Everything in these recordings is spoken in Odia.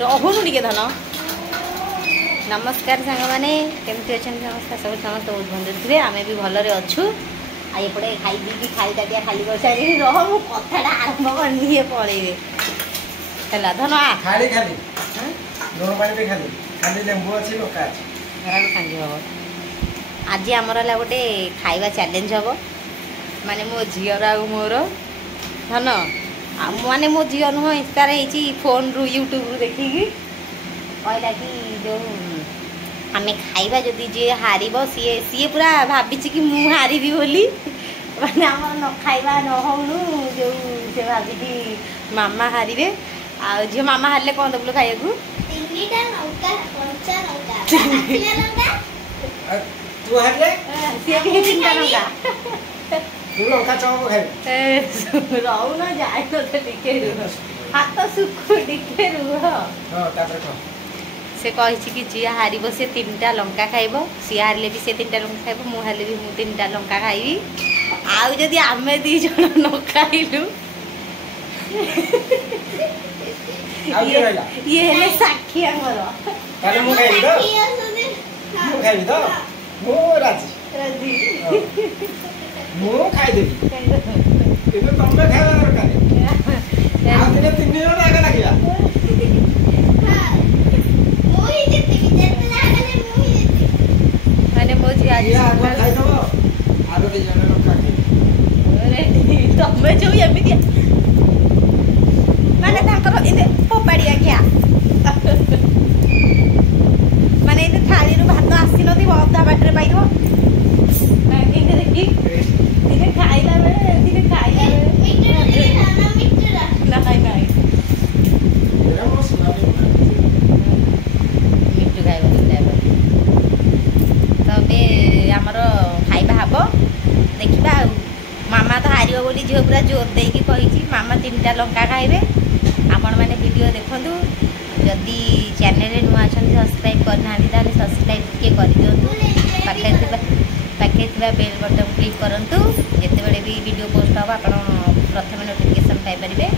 रहुनु टिके धन नमस्कार सांग मैंने केमती अच्छा समस्त सब समस्त बहुत भल थे आम भी भलरे अच्छु आईपटे खाई पी खाई काटिया खाली कर सारी रह मु कथाटा आरंभ करनी पड़े है धन खाली खाली लुण पानी भी खाली खाली लेंबू अच्छी लंका अच्छी खाली हम आज आमर है गोटे खाइबा चैलेंज हम माने मो झीर आ मोर धन माने मो झी नुह इंस्टार फोन रु यूट्यूब रु देखिकी कहला कि जो आम खाइबा जदि जी हार सी सी पूरा भावी कि मु हारि बोली माने आम न खाइबा न होनु जो से भावी मामा हारे आ झी मामा हारे कौन दबुल खाइबा तू हारले सी भी तीनटा लंका तू लंका चौक खाइ रहू न जाए तो टिके रुह हाथ सुख टिके रुह हां तापर खा से कही कि जी हार से 3टा लंका खाइब सी हारे भी से 3टा लंका खाइब मु हारे भी मु 3टा लंका खाइबी आउ जदि आमे 2 जण न खाइलु ये है साक्षी हमर ताले मु खाइबी तो मु खाइबी तो मु राजी राजी मु खाइ देबी କିନ୍ତୁ ତମେ ଖାଇବା ଦରକାର ଆଉ ଦିନେ 3 ଜଣ ଆଗ ଲାଗିବା माने मो जी आज आगो खाइ दबो आरो 2 जण लोक खाइ अरे तमे जो एमिति माने ताकर इने पोपाड़िया क्या माने इने थाली रु भात आसी नथि अधा बाटरे पाइबो माने इने देखि दिने खाइला बेले दिने खाइला बेले ना खाइ खाइ एरा मो सुना मिट्टू खाइबो तबे आमर खाइबा हबो देखिबा मामा तो हारियो बोली झियो पूरा जोर देकी कही मामा 3टा लंका खाइबे आपण माने वीडियो देखंतु जदि चैनल रे नुआ छन सब्सक्राइब करना ताले सब्सक्राइब के कर दियंतु पाखे बेल बटन क्लिक करंतु जेते बेले भी वीडियो पोस्ट हो आपण प्रथम नोटिफिकेशन पाइ परिबे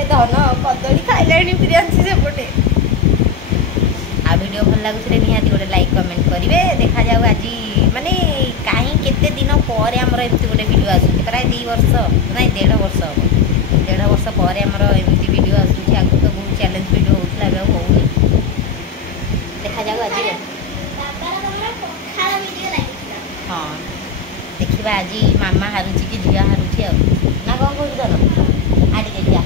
ए धन कदली खाइलानी प्रियांशी से पटे आ वीडियो भल लागुछरे निहाती गोटे लाइक कमेंट करिवे देखा जाऊ आज माने काहे केते दिन पर हमर एमती गोटे वीडियो आसुची प्राय 2 वर्ष नहीं 1.5 वर्ष हो 1.5 वर्ष पर हमर एमती वीडियो आसुची आगु तो बहुत चैलेंज वीडियो होतला बे होउनी देखा जाऊ आज हां देखिबा आज मामा हारुची कि झिया हारुची आ ना कोन कहू दन आडी देखिया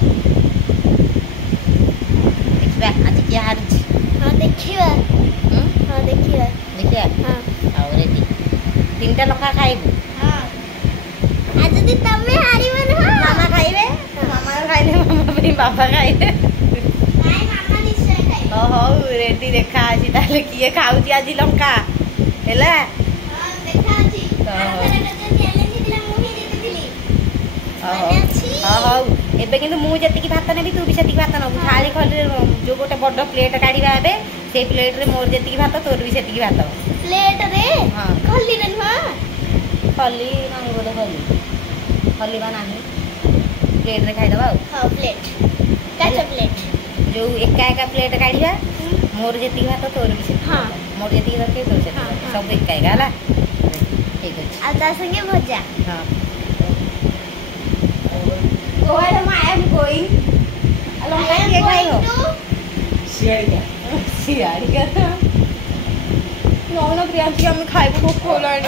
देखिबा आज किया हारुची हां देखिबा हां देखिबा देखिया हां और रेडी 3टा लंका खाइबू हां आज जदि तमे हारिबो न मामा खाइबे मामा खाइले मामा भी बाबा खाइबे नाइ मामा निश्चय खाइ हो हो रेडी देखा आज ताले किए खाउची आज लंका हेला हां देखा अछि चैलेंज दिला मुही देतिली माने अछि हां हां एबे किंतु मु जति की भात नेबी तू भी सेति भात नबु थाली खली जो गोटे बड़ प्लेट काढीबा एबे से प्लेट रे मोर जति की भात तोर भी सेति की भात प्लेट रे हां खली रे नुआ खली नाही बोले खली बा नाही प्लेट रे खाइ दबा हां प्लेट काचा प्लेट जो एका एका प्लेट काढीबा मोर जति की भात तोर भी सेति हां मोर जति की रखे तोर सेति सब एका एका हला ठीक अछि आ ता संगे भजा हां गोइल आई एम गोइंग लंका के खाइ हो सियाड़ी का नौन प्रियांशी हम खाइबो भोक होलानी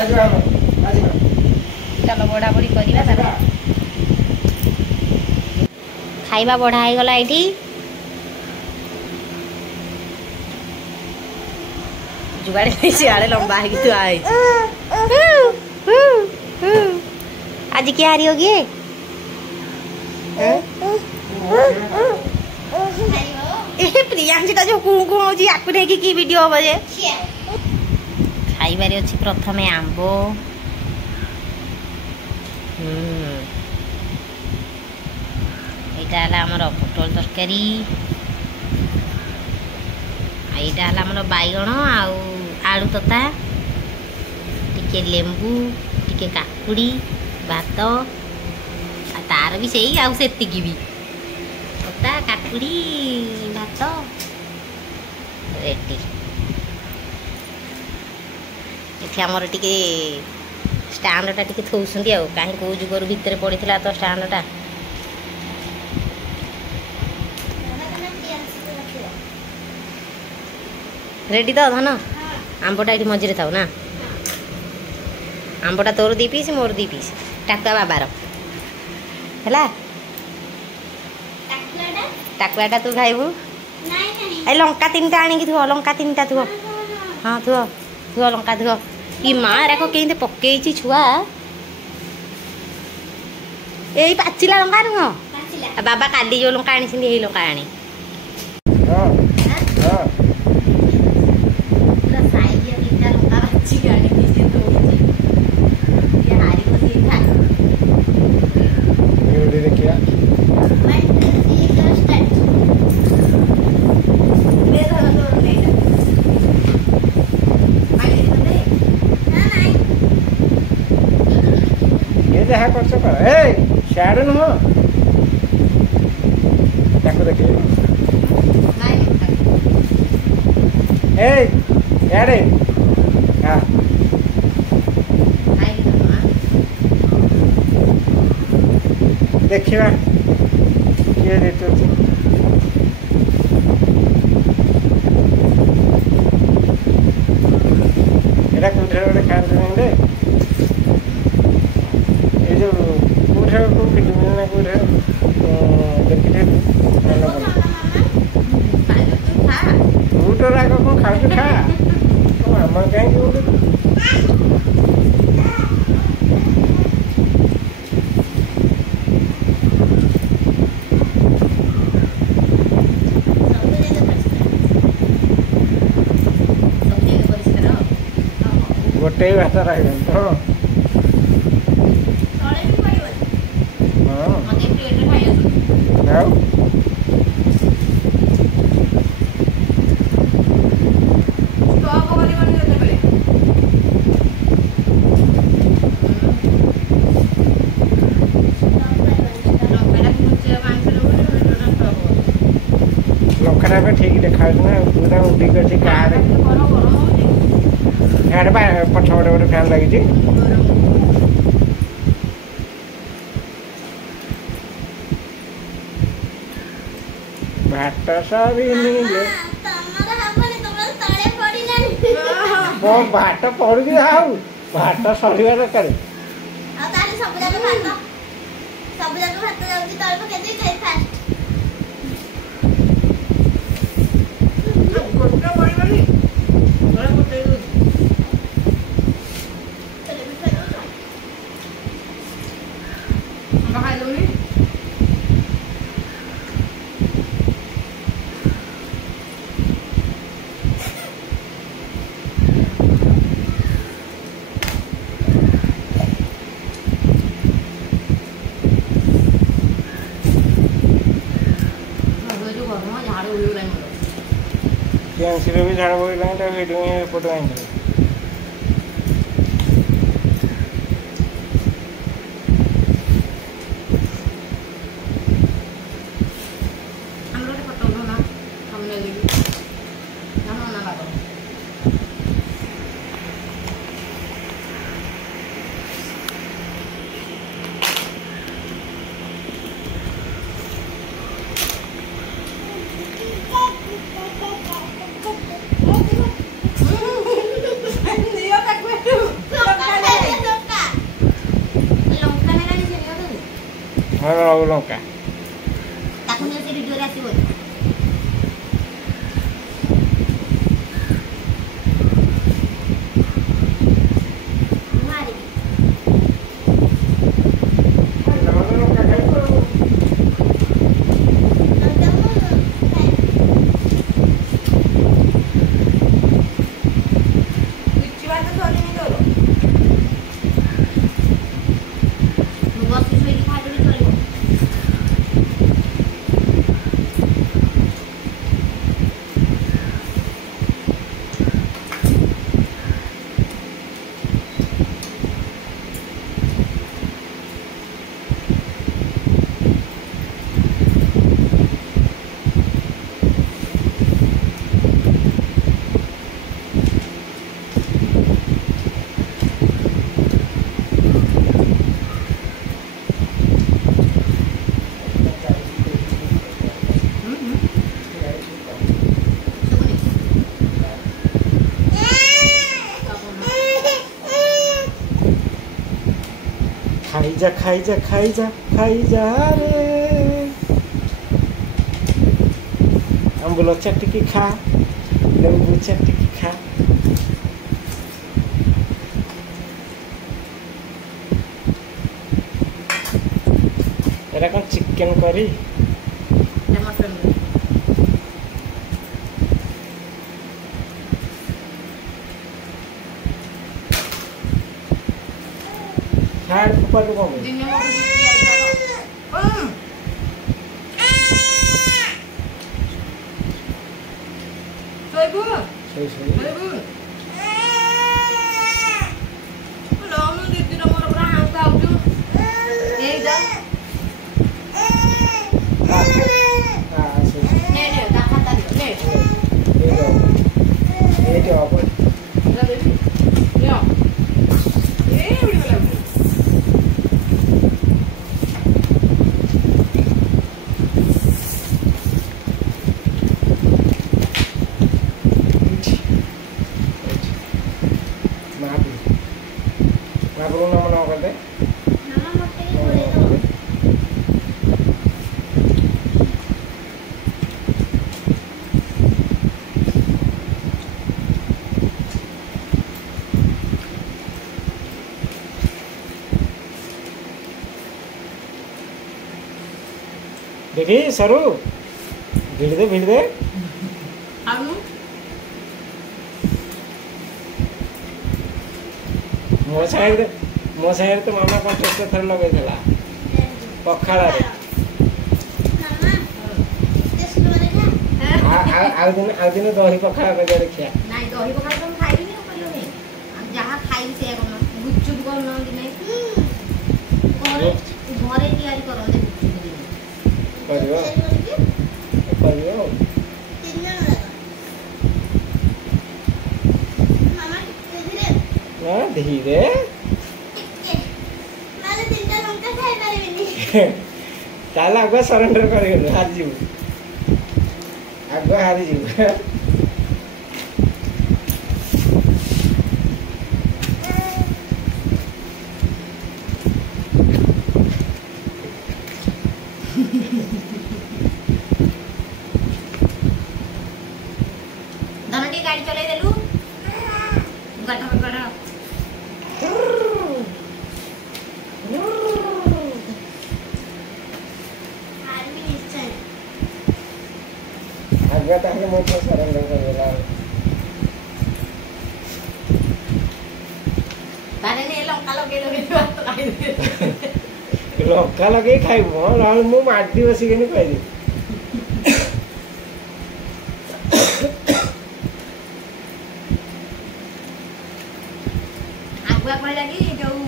आज चलो बड़ा बड़ी करिबा तारा खाइबा बढ़ा ही गला एठी जुगाड़ी नहीं सियाड़े लंबा है कि तू आई आज क्या हारी होगी ए प्रियांशी का जो कु होजी आकु नेकी की वीडियो बजे खाइबारे अछि प्रथमे आंबो एटा हला हमर पोटल तरकारी एटा हला हमर बाइगण आउ आलू तता टिके लेंबू टिके काकुड़ी भात तार भी सही आउ सेतिकी भी तता काकुड़ी भात ରେଡ଼ି। ଏଠି ଆମର ଟିକେ ଷ୍ଟାଣ୍ଡଟା ଟିକେ ଥଉଛନ୍ତି ଆଉ, କାହିଁ କେଉଁ ଯୁଗରୁ ଭିତରେ ପଡ଼ିଥିଲା ତ ଷ୍ଟାଣ୍ଡଟା। ରେଡ଼ି ତ ଧନ? ଆମ୍ବଟା ଏଠି ମଝିରେ ଥାଉ ନା? ଆମ୍ବଟା ତୋର 2 ପିସ୍, ମୋର 2 ପିସ୍, ଟାକୁଆ ବାବାର ହେଲା। ଟାକୁଆଟା ତୁ ଖାଇବୁ। ଏ ଲଙ୍କା 3ଟା ଆଣିକି ଥୁଅ, ଲଙ୍କା 3ଟା ଥୁଅ। ହଁ ଥୁଅ ଥୁଅ, ଲଙ୍କା ଥୁଅ। କି ମା ଏରାକ କେମିତି ପକେଇଛି ଛୁଆ। ଏଇ ପାଚିଲା ଲଙ୍କା ନୁହଁ, ବାବା କାଲି ଯେଉଁ ଲଙ୍କା ଆଣିଛନ୍ତି ଏଇ ଲଙ୍କା ଆଣି। ପୁରା ସାଇଜ୍ 3ଟା ଲଙ୍କା ବାଛିକି ଆଣିକି ସେ ଦଉଛି। ଇଏ ହାରିବ ସିଏ ଖାଇବ। ଦେଖିବା ଯାହା କରୁଛ କର। ସିଆଡ଼େ ନୁହଁ, ତାକୁ ଦେଖିବେ। ଇଆଡ଼େ ଦେଖିବା କିଏ ଜିତୁଛି। ଏଇଟା କୋଉଠାରେ ଗୋଟେ ଖାଆନ୍ତିନି ରେ, ଏଇ ଯେଉଁ କୋଉଠାରେ କୋଉ ଫିଲ୍ମ ନା କୋଉଠାରେ ଦେଖିଥିଲି, ମନେ ପଡ଼ୁନି। ତୁ ତ ରାଗ କଣ ଖାଉଛୁ ଖା, ଆମର କାହିଁକି ଗୋଟେ ଗୋଟେ ଭାତ ରହିବନି ତ। ଆଉ ଲଙ୍କାଟା ଏବେ ଠିକ୍ ଦେଖାଯାଉଛି ନା, ପୁରା ଉଡ଼ିକି ଅଛି କାରେ। ଇଆଡ଼େ ବା ପଛପଟେ ଗୋଟେ ଫ୍ୟାନ୍ ଲାଗିଛି। ଭାତ ସରିନି ଭାତ ପଡୁଛି, ଆଉ ଭାତ ସରିବା ଦରକାର। କ୍ୟାନ୍ସର ବି ଝାଡ଼ ବୋହିଲାଣି, ତାକୁ ସେଇଥିପାଇଁ ଏପଟେ ଆଣିଥିଲେ। ହଁ ଲଙ୍କା ତାକୁ ନେଇ ସେ ଭିଡ଼ିଓରେ ଆସିବ। खाई जा रे आंबुल चाटिकी खा लेंबू चाटिकी खा एरा कौन चिकन करी मटन छाड़ ऊपर को कम दिन में सोइबु सही सही सोइबु लो मु दीदी रो मोर पूरा हां खाउजु ए जा हां सही ने ने ता खाता ने ये जो आप ला बेबी यो ए उड़ी वाला मामा मोटे के बोले दो देखी सरू भिड़ दे आनु मो साइड तो मामा कंटेस्ट थर लगे थला पखाड़ा रे मामा टेस्ट करे खा आउ दिन दही पखाड़ा कर देखिया ନାଇଁ ଦହି ପଖାଳ ତ ମୁଁ ଖାଇବିନି ଆଉ କରିବନି ଆଉ ଯାହା ଖାଇବି ସେଇଆ କରୁନ ଗୁପଚୁପ କରୁନ ଦିନେ ଘରେ ଘରେ ତିଆରି କରନ୍ତି ଗୁପଚୁପ ଦିନେ କରିବ तीन जन लगा मामा कितने धीरे ना धीरे टिके मारे तीनटा लंका खाई पारिबिनी ताला आगुआ सरेंडर कर हारी जीव आगुआ हारी जीव ଧନ ଟିକେ ଗାଡି ଚଲେଇ ଦେଲୁ ଗାଡ आर्मी निश्चय आगुआ ताहले मो तो सरेंडर कर देला ବାରେ ନେ ଲଙ୍କା ଲଗେଇ ଲଗେଇ ଭାତ ଖାଇଦେ ଲଙ୍କା ଲଗେଇ ଖାଇବୁ ହଁ ମୁଁ ମାଟି ବସିକିନି ଖାଇବି ଆଗୁଆ କହିଲା କି ଯୋଉ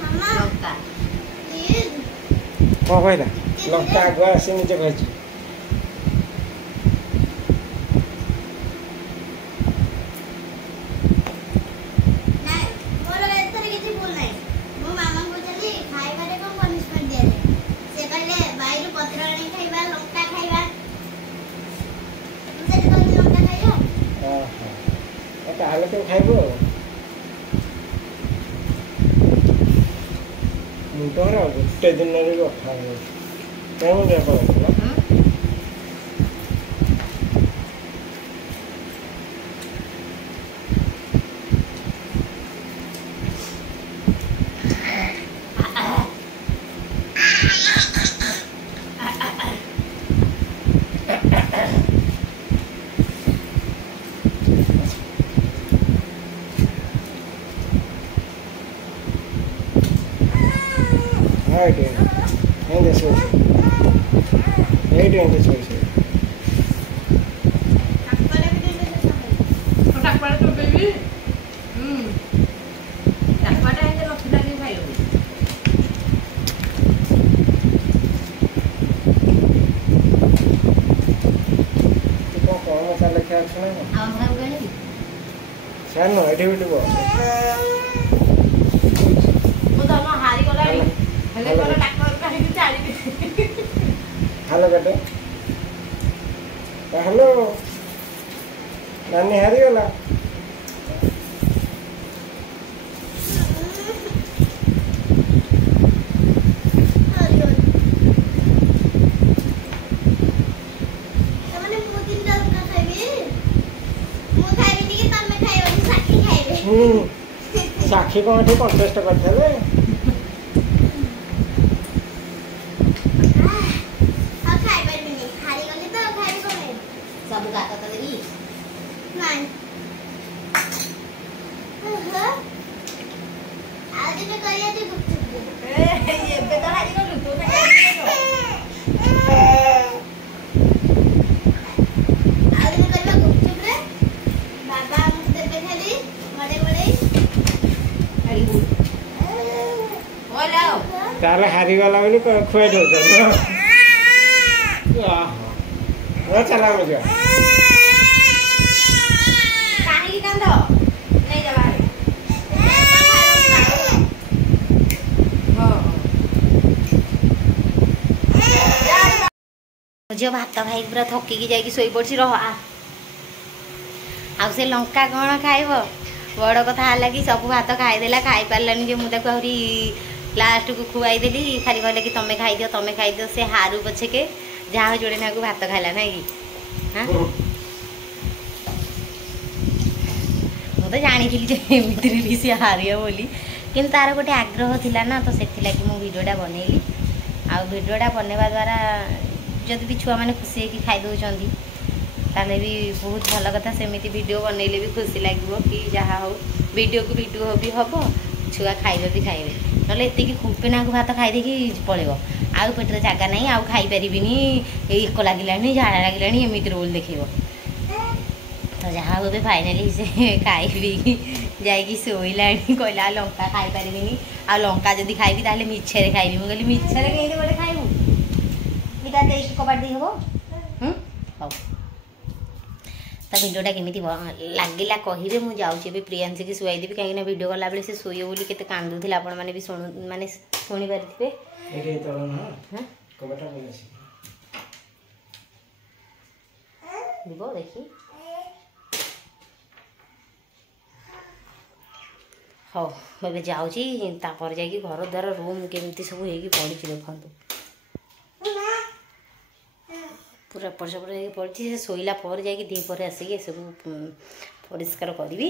मामा ଲଙ୍କା प्लीज କଣ କହିଲା ଲଙ୍କା ଆଗୁଆ ଆସି ନିଜେ କହିଛି ନାଇଁ ମୋର ଏଥିରେ କିଛି ଭୁଲ ନାହିଁ ମୋ ମାମା କହୁଛନ୍ତି ଖାଇବାରେ କଣ ପନିଶମେଣ୍ଟ ଦିଆଯାଏ ସେ କହିଲେ ବାଇରୁ ପତ୍ର ଆଣି ଖାଇବା ଲଙ୍କା ଖାଇବା ମୁଁ ସେଠି କହିଲି ଲଙ୍କା ଖାଇବା ତାହେଲେ ତୁ ଖାଇବୁ ଆଉ ମୁଁ ତ ଗୋଟେ ଦିନରେ ବି ଅଠା କେଉଁ ଦେହ ପଡ଼ିଥିଲା ଏଇଠି ଏମିତି ଶୋଇଛି ଏଇଠି ଏମିତି ଶୋଇଛି କାକଡା ବି ଦେଲେ ସକାଳେ ଟାକୁଆଟା ଚୋବେଇବି ଟାକୁଆଟା ଏତେ ନଥିଲା କି ଖାଇବୁ ତୁ କଣ ମସଲା ଲେଖା ଅଛି ନା ଆଉ ଆମ ଘରକୁ ଆଣିବି ସାର୍ ଏଠି ବି ବସ ମୁଁ ତ ଆମ ହାରିଗଲାଣି ହେଲେ ମୋର ଟାକୁଆକୁ କାହିଁକି ଚାଲିବି ହ୍ୟାଲୋ କେଟେ ହ୍ୟାଲୋ ନାନୀ ହାରିଗଲା ସାକ୍ଷୀ କ'ଣ ଏଠି କଣ୍ଟେଷ୍ଟ କରିଥିଲେ? ଆଉ ଖାଇପାରିବିନି ହାରିଗଲି ତ ଖାଇବି କଣ ସବୁ ଗାତ ତ ଦେବି ନାଇଁ ଆଉ ଦିନେ କରିବା ଯେ ଗୁପଚୁପ ଏବେ ତ ହାରିଗଲୁ ତୁ ଆଉ ଦିନେ କରିବା ଗୁପଚୁପରେ ବାବା ଆମକୁ ଦେବେ ଖାଲି ମଡ଼େଇ ମଡ଼େଇ ତାହେଲେ ହାରିଗଲା ବୋଲି ଖୁଆଇ ଦେଉଛନ୍ତି। ଚାଲ ଯିବା। କାହିଁକି କାନ୍ଦ ନେଇଯା ବାହାରେ। ଝିଅ ଭାତ ଖାଇକି ପୁରା ଥକିକି ଯାଇକି ଶୋଇପଡ଼ିଛି। ରହ ଆଉ ସେ ଲଙ୍କା କ'ଣ ଖାଇବ? ବଡ଼ କଥା ହେଲା କି ସବୁ ଭାତ ଖାଇଦେଲା, ଖାଇପାରିଲାନି ଯେ ମୁଁ ତାକୁ ଆହୁରି ଲାଷ୍ଟକୁ ଖୁଆଇଦେଲି। ଖାଲି କହିଲେ କି ତମେ ଖାଇଦିଅ। ସେ ହାରୁ ପଛକେ ଯାହା ହଉ ଯୋଡ଼େ ନାକୁ ଭାତ ଖାଇଲା ନାଇଁ କି? ହଁ ମୁଁ ତ ଜାଣିଥିଲି ଯେ ଏମିତିରେ ବି ସେ ହାରିବ ବୋଲି, କିନ୍ତୁ ତାର ଗୋଟେ ଆଗ୍ରହ ଥିଲା ନା, ତ ସେଥିଲାଗି ମୁଁ ଭିଡ଼ିଓଟା ବନେଇଲି। ଆଉ ଭିଡ଼ିଓଟା ବନେଇବା ଦ୍ୱାରା ଯଦି ବି ଛୁଆମାନେ ଖୁସି ହେଇକି ଖାଇଦେଉଛନ୍ତି ତାହେଲେ ବି ବହୁତ ଭଲ କଥା। ସେମିତି ଭିଡ଼ିଓ ବନେଇଲେ ବି ଖୁସି ଲାଗିବ କି ଯାହା ହଉ ଭିଡ଼ିଓକୁ ଭିଡ଼ିଓ ବି ହେବ, ଛୁଆ ଖାଇବା ବି ଖାଇବେ। ନହେଲେ ଏତିକି କୁମ୍ପିନାକୁ ଭାତ ଖାଇଦେଇକି ପଳେଇବ, ଆଉ ପେଟରେ ଜାଗା ନାହିଁ, ଆଉ ଖାଇପାରିବିନି, ଏକ ଲାଗିଲାଣି, ଝାଡ଼ା ଲାଗିଲାଣି, ଏମିତିରେ ବୋଲି ଦେଖେଇବ। ତ ଯାହା ହଉ ଏବେ ଫାଇନାଲି ସେ ଖାଇବି ଯାଇକି ଶୋଇଲାଣି। କହିଲା ଆଉ ଲଙ୍କା ଖାଇପାରିବିନି, ଆଉ ଲଙ୍କା ଯଦି ଖାଇବି ତାହେଲେ ମିଛରେ ଖାଇବି। ମୁଁ କହିଲି ମିଛରେ କେମିତି ଗୋଟେ ଖାଇବୁ? ଏଇଟା ଦେଇକି କବାଟ ଦେଇ ହେବ? ହଉ। ତା ଭିଡ଼ିଓଟା କେମିତି ଲାଗିଲା କହିବେ। ମୁଁ ଯାଉଛି ଏବେ ପ୍ରିୟାଂଶୀକି ଶୁଆଇଦେବି, କାହିଁକିନା ଭିଡ଼ିଓ କଲାବେଳେ ସେ ଶୋଇବ ବୋଲି କେତେ କାନ୍ଦୁଥିଲା, ଆପଣମାନେ ବି ଶୁଣିପାରିଥିବେ। ଯିବ ଦେଖି। ହଉ ମୁଁ ଏବେ ଯାଉଛି, ତାପରେ ଯାଇକି ଘର ଦ୍ୱାର ରୁମ୍ କେମିତି ସବୁ ହେଇକି ପଡ଼ିଛି ଦେଖନ୍ତୁ। ପୁରା ଏପଟ ସେପଟ ହେଇକି ପଡ଼ିଛି। ସେ ଶୋଇଲା ପରେ ଯାଇକି ଦ୍ୱିପହରେ ଆସିକି ଏସବୁ ପରିଷ୍କାର କରିବି।